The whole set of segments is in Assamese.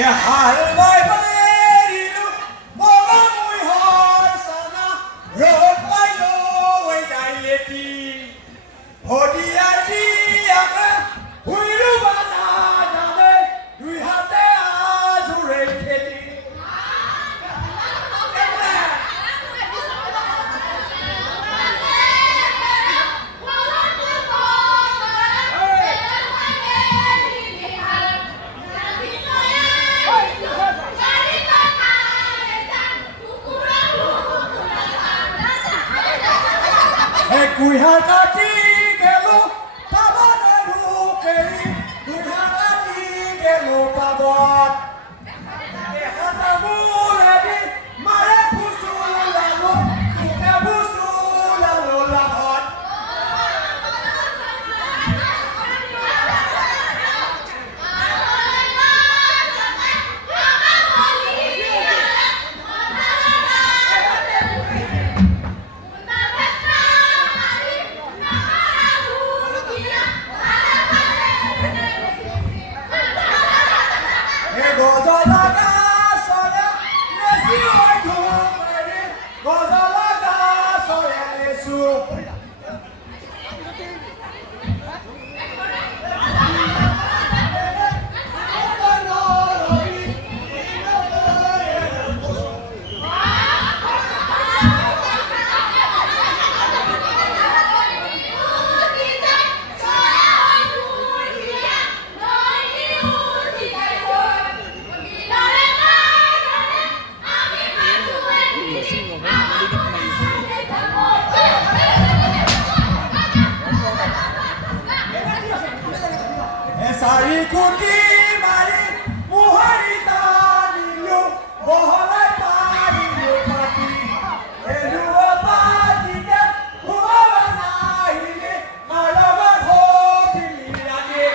হাল বাই বাৰিলো বগা মৈহৰ চানা ৰ'দ পাই লৈ যাইলেটি হদিয়া দিয়াকে হুইৰো বানা জানে দুই হাতে আজুৰে খেলি কুইহা কাটি গেলো পাবত ঢুকেৰি কুইহা কাটি গেলো পাবত এহাতা মূৰেদি মাৰে ফুচুলালো তোকে ফুচুলালো লাভত চাৰি কোটি মাৰি মোহাৰি টানিলো বহলাই পাৰিলো পাতি এৰুৱা পাতিতে হোৱা নাহিলে মাৰবাৰ হবিলি লাগে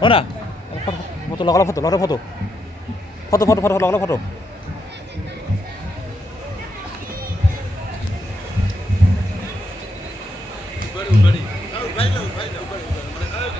Mana? Foto, logala foto, logala foto. Foto, logala foto.